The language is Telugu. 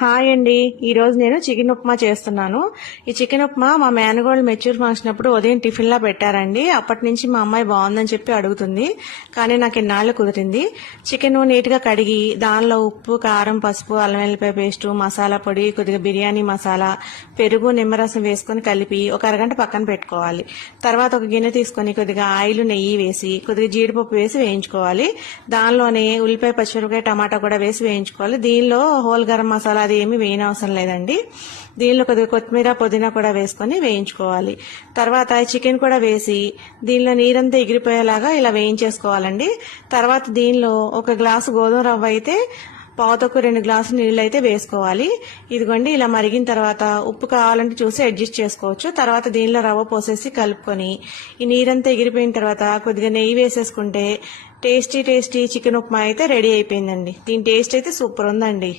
హాయ్ అండి. ఈరోజు నేను చికెన్ ఉప్మా చేస్తున్నాను. ఈ చికెన్ ఉప్మా మా మేనగోళ్ళు మెచ్యూర్ ఫంక్షన్ అప్పుడు ఉదయం టిఫిన్ లా పెట్టారండి. అప్పటి నుంచి మా అమ్మాయి బాగుందని చెప్పి అడుగుతుంది. కానీ నాకు ఇన్నాళ్ళు కుదిరింది. చికెన్ నీట్ గా కడిగి దానిలో ఉప్పు, కారం, పసుపు, అల్లం వెల్లిపాయ పేస్టు, మసాలా పొడి, కొద్దిగా బిర్యానీ మసాలా, పెరుగు, నిమ్మరసం వేసుకుని కలిపి ఒక అరగంట పక్కన పెట్టుకోవాలి. తర్వాత ఒక గిన్నె తీసుకొని కొద్దిగా ఆయిల్, నెయ్యి వేసి కొద్దిగా జీడిపప్పు వేసి వేయించుకోవాలి. దానిలోనే ఉల్లిపాయ, పచ్చిమిరపకాయ, టమాటా కూడా వేసి వేయించుకోవాలి. దీనిలో హోల్ గరం మసాలా అది ఏమి వేయనవసరం లేదండి. దీనిలో కొద్దిగా కొత్తిమీర, పుదీనా కూడా వేసుకొని వేయించుకోవాలి. తర్వాత చికెన్ కూడా వేసి దీనిలో నీరంతా ఎగిరిపోయేలాగా ఇలా వేయించేసుకోవాలండి. తర్వాత దీనిలో ఒక గ్లాసు గోధుమ రవ్వ అయితే పావుతకు 2 గ్లాసులు నీళ్ళు అయితే వేసుకోవాలి. ఇదిగోండి ఇలా మరిగిన తర్వాత ఉప్పు కావాలంటే చూసి అడ్జస్ట్ చేసుకోవచ్చు. తర్వాత దీనిలో రవ్వ పోసేసి కలుపుకొని ఈ నీరంతా ఎగిరిపోయిన తర్వాత కొద్దిగా నెయ్యి వేసేసుకుంటే టేస్టీ చికెన్ ఉప్మా అయితే రెడీ అయిపోయిందండి. దీని టేస్ట్ అయితే సూపర్ ఉందండి.